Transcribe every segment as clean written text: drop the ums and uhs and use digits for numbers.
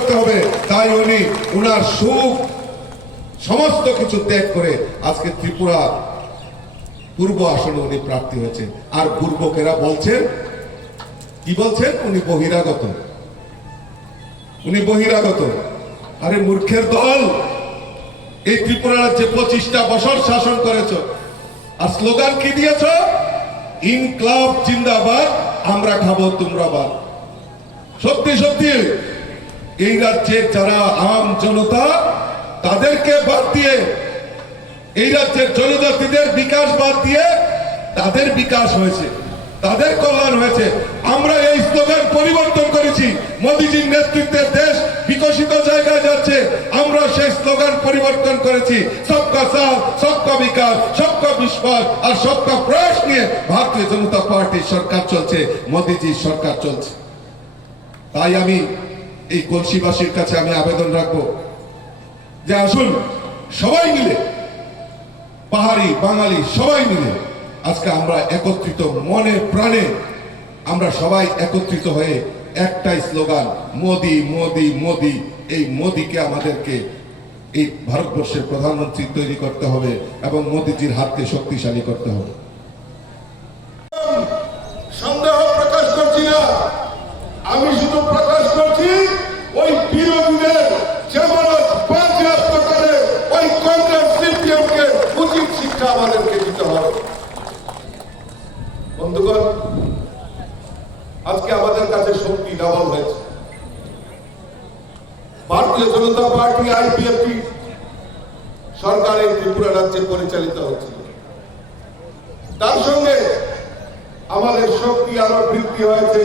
করতে হবে। তাই উনি উনার সুখ সমস্ত কিছু ত্যাগ করে আজকে ত্রিপুরা পূর্ব আসনে উনি প্রার্থী হয়েছে। আর পূর্বকেরা বলছেন, কি বলছেন, উনি বহিরাগত, উনি বহিরাগত। আরে মূর্খের দল, এই ত্রিপুরা রাজ্যে 25টা বছর শাসন করেছ, আর স্লোগান কি দিয়েছ? ইনকলাব জিন্দাবাদ, আমরা খাবো তোমরা বাদ। সত্যি সত্যি এই রাজ্যের যারা আম জনতা, তাদেরকে বাদ দিয়ে, এই রাজ্যের জনজাতিদের বিকাশ বাদ দিয়ে তাদের বিকাশ হয়েছে, তাদের কল্যাণ হয়েছে। আমরা এই স্লোগান পরিবর্তন করেছি। মোদিজির নেতৃত্বে দেশ বিকশিত জায়গায় যাচ্ছে, আমরা সেই স্লোগান পরিবর্তন করেছি। সবকা সাথ, সবকা বিকাশ, সবকা বিশ্বাস আর সবকা প্রয়াস নিয়ে ভারতীয় জনতা পার্টির সরকার চলছে, মোদিজির সরকার চলছে। তাই আমি এই কলসিবাসীর কাছে আমি আবেদন রাখবো যে আসুন সবাই মিলে, পাহাড়ি বাঙালি সবাই মিলে আজকে আমরা একত্রিত মনে প্রাণে আমরা সবাই একত্রিত হয়ে একটাই স্লোগান, মোদি মোদি মোদি। এই মোদিকে আমাদেরকে এই ভারতবর্ষের প্রধানমন্ত্রী তৈরি করতে হবে এবং মোদিজির হাতকে শক্তিশালী করতে হবে। সন্দেহ প্রকাশ করছি না, আমি শুধু প্রকাশ করছি ওই বিরোধীদের যেমন বাজেয়াপ্ত করে ওই কংগ্রেস সিপিএমকে উচিত শিক্ষা আমাদেরকে দিতে হবে। বন্ধুগণ, আজকে আমাদের কাছে শক্তি ডাবল হয়েছে। ভারতীয় জনতা পার্টি আইপিএফটি সরকার এই ত্রিপুরা রাজ্যে পরিচালিত হচ্ছে, তার সঙ্গে আমাদের শক্তি আরো বৃদ্ধি হয়েছে।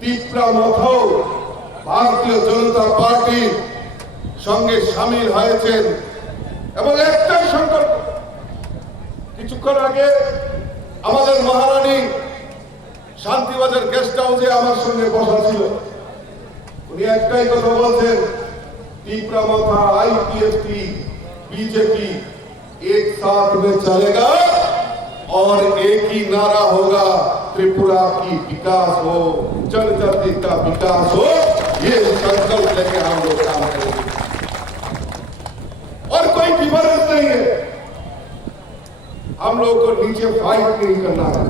ত্রিপুরা মথাও ভারতীয় জনতা পার্টির সঙ্গে সামিল হয়েছেন এবং একটাই সংকল্প। কিছুক্ষণ আগে আমাদের মহারানী শান্তিবাজার গেস্ট হাউসে আমার সঙ্গে বসা ছিল, উনি একটাই কথা বলছেন, ত্রিপুরা মথা आईपीएफटी बीजेपी एक साथ में चलेगा और एक ही नारा होगा, त्रिपुरा की विकास हो, जनजाति का विकास हो। ये संकल्प लेके हम लोग काम करेंगे और कोई डिफरेंस नहीं है। हम लोग को नीचे फाइट नहीं करना है,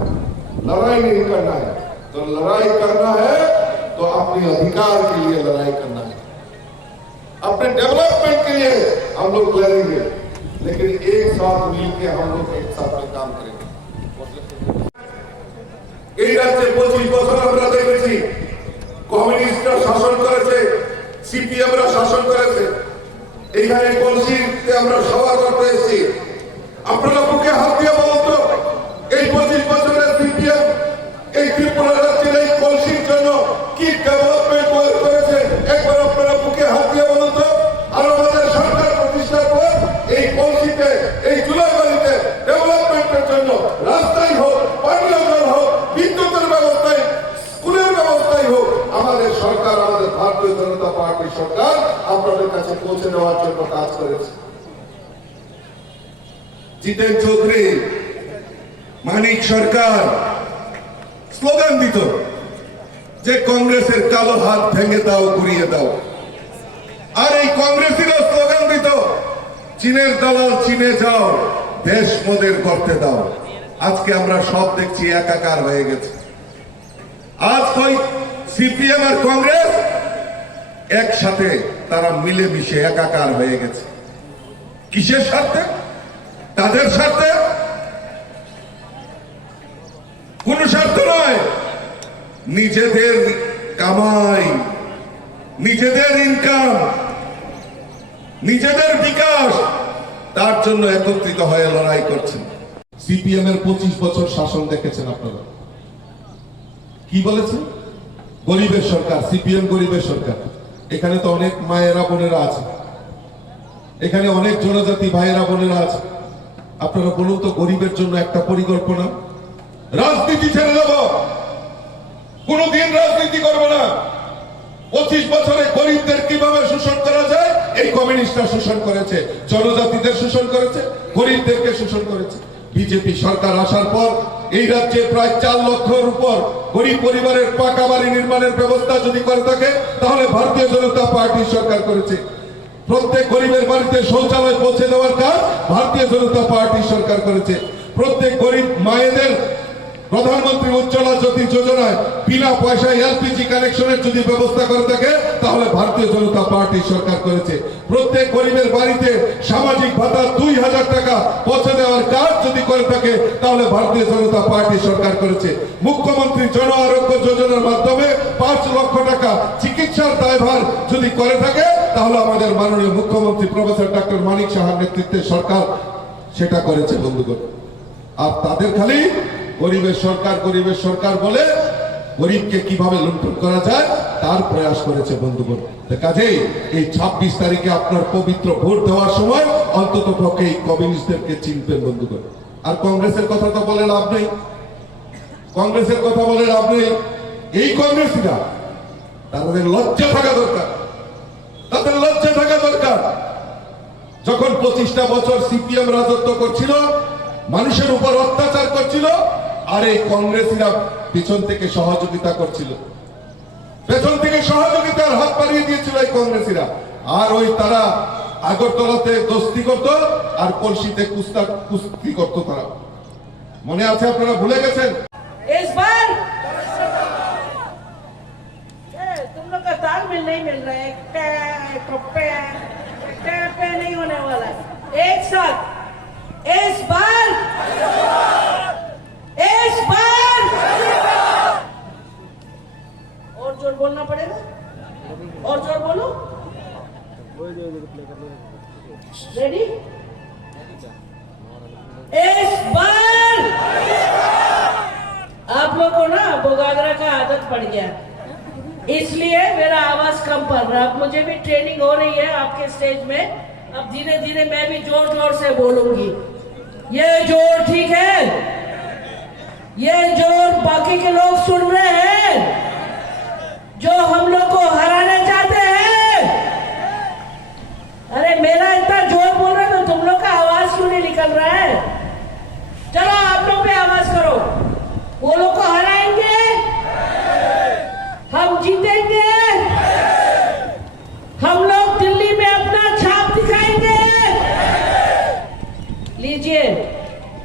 लड़ाई नहीं करना है। तो लड़ाई करना है तो अपने अधिकार के लिए लड़ाई करना है, अपने डेवलपमेंट के लिए हम लोग लड़ेंगे, लेकिन एक साथ मिलकर हम लोग एक साथ में काम करेंगे। এই রাজ্যে 25 বছর আমরা দেখেছি কমিউনিস্টরা শাসন করেছে, সিপিএমরা শাসন করেছে। এইখানে কলসিতে আমরা সভা করতে এসেছি, আপনারা বুকে হাত দিয়ে বলুন তো, এই 25 বছরের সিপিএম এই ত্রিপুরা রাজ্যের এই কলসির জন্য কি ডেভেলপমেন্ট করেছে? একবার আপনারা বুকে হাত দিয়ে বলুন তো। আর আমাদের সরকার প্রতিষ্ঠার পর এই কলসিতে, এই জুলাইবাড়িতে ডেভেলপমেন্টের জন্য রাস্তাই হোক, পানীয় জল হোক, বিদ্যুতের ব্যবস্থায়, স্কুলের ব্যবস্থাই হোক, আমাদের সরকার, আমাদের ভারতীয় জনতা পার্টির সরকার আপনাদের কাছে পৌঁছে দেওয়ার জন্য কাজ করেছে। জিতেন চৌধুরী, মানিক সরকার স্লোগান দিত যে কংগ্রেসের কালো হাত ভেঙে দাও, ঘুরিয়ে দাও। আর এই কংগ্রেসীরা স্লোগান দিত, চীনের দালাল চীনে যাও, দেশ মোদের করতে দাও। আজকে আমরা সব দেখছি একাকার হয়ে গেছে। আজ ওই সিপিএম আর কংগ্রেস একসাথে, তারা মিলেমিশে একাকার হয়ে গেছে। কিসের স্বার্থে? তাদের স্বার্থে? কোন স্বার্থ নয়, নিজেদের কামাই, নিজেদের ইনকাম, নিজেদের বিকাশ, তার জন্য একত্রিত হয়ে লড়াই করছেন। সিপিএম এর 25 বছর শাসন দেখেছেন আপনারা, কি বলেছেন? গরিবের সরকার, সিপিএম গরিবের সরকার। এখানে তো অনেক মায়েরা বোনেরা আছে, এখানে অনেক জনজাতি ভাইয়েরা বোনেরা আছে। আপনারা বলুন তো, গরিবের জন্য একটা পরিকল্পনা। রাজনীতি ছেড়ে দেব, কোনদিন রাজনীতি করবো না। 25 বছরে গরিবদের কিভাবে শোষণ করা যায়, এই কমিউনিস্টরা শোষণ করেছে, জনজাতিদের শোষণ করেছে, গরিবদেরকে শোষণ করেছে। বিজেপি সরকার আসার পর এই রাজ্যে প্রায় 4 লক্ষের উপর গরিব পরিবারের পাকা বাড়ি নির্মাণের ব্যবস্থা যদি করে থাকে তাহলে ভারতীয় জনতা পার্টি সরকার করেছে। প্রত্যেক গরিবের বাড়িতে শৌচালয় পৌঁছে দেওয়ার কাজ ভারতীয় জনতা পার্টি সরকার করেছে। প্রত্যেক গরিব মায়েদের প্রধানমন্ত্রী উজ্জ্বলা জ্যোতি যোজনায় বিনা পয়সায় এলপিজি কানেকশনের যদি ব্যবস্থা করে থাকে তাহলে ভারতীয় জনতা পার্টি সরকার করেছে। প্রত্যেক গরিবের বাড়িতে সামাজিক ভাতা 2000 টাকা পৌঁছে দেওয়ার কাজ যদি করে থাকে তাহলে ভারতীয় জনতা পার্টি সরকার করেছে। মুখ্যমন্ত্রী জন আরোগ্য যোজনার মাধ্যমে 5 লক্ষ টাকা চিকিৎসার দায়ভার যদি করে থাকে তাহলে আমাদের মাননীয় মুখ্যমন্ত্রী প্রফেসর ডক্টর মানিক সাহার নেতৃত্বে সরকার সেটা করেছে বন্ধুগণ। আর তাদের খালি গরিবের সরকার বলে গরিবকে কিভাবে লুণ্ঠন করা যায় তার প্রয়াস করেছে বন্ধুগণ। কাজেই এই 26 তারিখে আপনার পবিত্র ভোট দেওয়ার সময় অন্তত পক্ষে এই কমিউনিস্টদেরকে চিনবেন বন্ধুগণ। আর কংগ্রেসের কথা তো বলে লাভ নেই, কংগ্রেসের কথা বলে লাভ নেই। এই কংগ্রেসীরা তাদের লজ্জা থাকা দরকার, তাদের লজ্জা থাকা দরকার। যখন 25টা বছর সিপিএম রাজত্ব করছিল, মানুষের উপর অত্যাচার করছিল, আর এই কংগ্রেসীরা পিছন থেকে সহযোগিতা করছিল, পেছন থেকে সহযোগিতার হাত বাড়িয়ে দিয়েছিল এই কংগ্রেসীরা। আর ওই তারা আগরতলাতে দোস্তি করত আর কলসিতে কুস্তি করত। তারা মনে আছে, আপনারা ভুলে গেছেন? इस बार तुम लोग का तालमेल नहीं मिल रहा है, पे नहीं होने वाला है। एक साथ इस बार और जोर बोलना पड़ेगा, और जोर बोलो। रेडी? इस बार आप लोग को ना बोगागरा का आदत पड़ गया, इसलिए मेरा आवाज कम पड़ रहा है। अब मुझे भी ट्रेनिंग हो रही है आपके स्टेज में, अब धीरे धीरे मैं भी जोर जोर से बोलूंगी। ये जोर ठीक है? ये जोर बाकी के लोग सुन रहे हैं जो हम लोग को हराना चाहते हैं? अरे मेरा इतना जोर बोल रहा है तो तुम लोग का आवाज क्यों नहीं निकल रहा है? चलो आप लोग भी आवाज करो। वो लोग को हराएंगे, हम जीतेंगे, हम लोग दिल्ली में अपना छाप दिखाएंगे। लीजिए,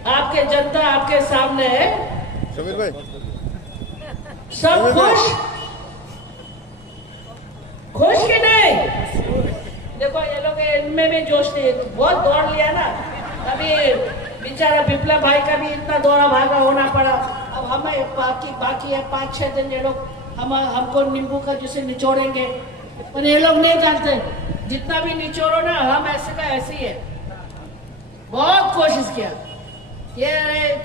आपके जनता आपके सामने है। समीर भाई, सब खुश कि नहीं? देखो ये लोग इनमें भी जोश नहीं, बहुत दौड़ लिया ना। अभी बेचारा विप्लव भाई का भी इतना दौड़ा भागा होना पड़ा। अब हमें बाकी है 5-6 दिन ये लोग हमको नींबू का जैसे निचोड़ेंगे, पर ये लोग नहीं जानते जितना भी निचोड़ो ना हम ऐसे का ऐसे ही है। बहुत कोशिश किया ये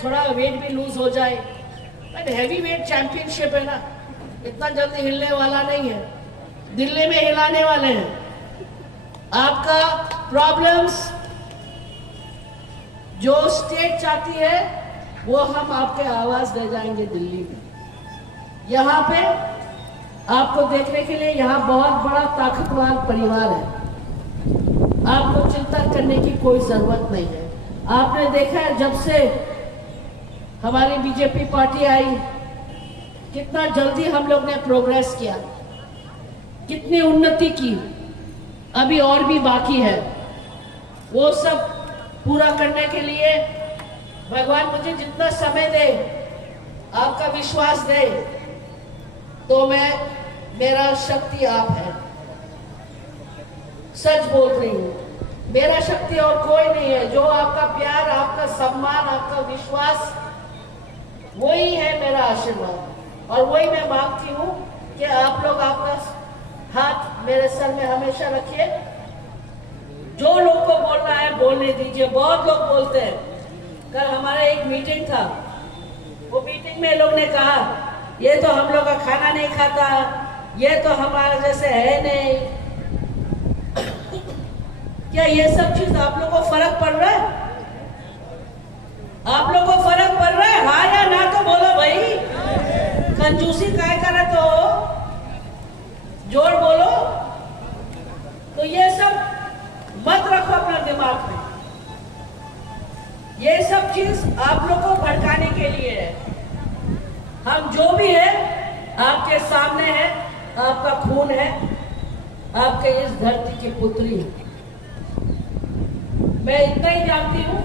थोड़ा वेट भी लूज हो जाए, बट हैवी वेट चैंपियनशिप है ना, इतना जल्दी हिलने वाला नहीं है। दिल्ली में हिलाने वाले हैं। आपका प्रॉब्लम्स जो स्टेट चाहती है वो हम आपके आवाज दे जाएंगे दिल्ली में। यहाँ पे आपको देखने के लिए यहाँ बहुत बड़ा ताकतवर परिवार है, आपको चिंता करने की कोई जरूरत नहीं है। आपने देखा है जब से हमारी बीजेपी पार्टी आई कितना जल्दी हम लोग ने प्रोग्रेस किया, कितनी उन्नति की, अभी और भी बाकी है। वो सब पूरा करने के लिए भगवान मुझे जितना समय दे, आपका विश्वास दे, तो मेरा शक्ति आप है। सच बोल रही हूँ, मेरा शक्ति और कोई नहीं है। जो आपका प्यार, आपका सम्मान, आपका विश्वास, वही है मेरा आशीर्वाद। और वही मैं मांगती हूँ कि आप लोग आपका हाथ मेरे सर में हमेशा रखिए। जो लोग को बोलना है बोलने दीजिए। बहुत लोग बोलते हैं। कल हमारा एक मीटिंग था, वो मीटिंग में लोग ने कहा ये तो हम लोग का खाना नहीं खाता, ये तो हमारा जैसे है नहीं। क्या ये सब चीज आप लोग को फर्क पड़ रहा है? आप लोग को फर्क पड़ रहा है? हाँ या ना तो बोलो भाई। कंजूसी काय करे तो जोर बोलो। तो ये सब मत रखो अपना दिमाग में। ये सब चीज आप लोग को भड़काने के लिए है। हम जो भी है आपके सामने है, आपका खून है, आपके इस धरती की पुत्री है। मैं इतना ही जानती हूं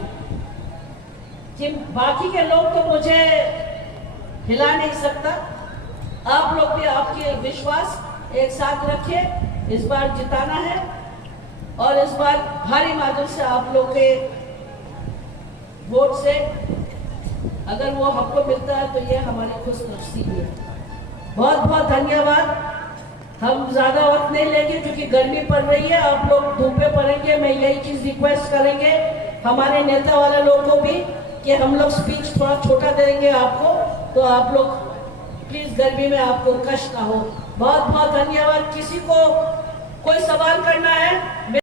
कि बाकी के लोग तो मुझे हिला नहीं सकता। आप लोग भी आपके विश्वास एक साथ रखिए, इस बार जिताना है और इस बार भारी मात्रा से आप लोग के वोट से अगर वो हमको मिलता है तो ये हमारी खुशनसीबी है। बहुत बहुत धन्यवाद। हम ज्यादा वक्त नहीं लेंगे क्योंकि गर्मी पड़ रही है, आप लोग धूपे पड़ेंगे। मैं यही चीज रिक्वेस्ट करेंगे हमारे नेता वाले लोग को भी कि हम लोग स्पीच थोड़ा छोटा देंगे आपको, तो आप लोग प्लीज गर्मी में आपको कष्ट ना हो। बहुत बहुत धन्यवाद। किसी को कोई सवाल करना है?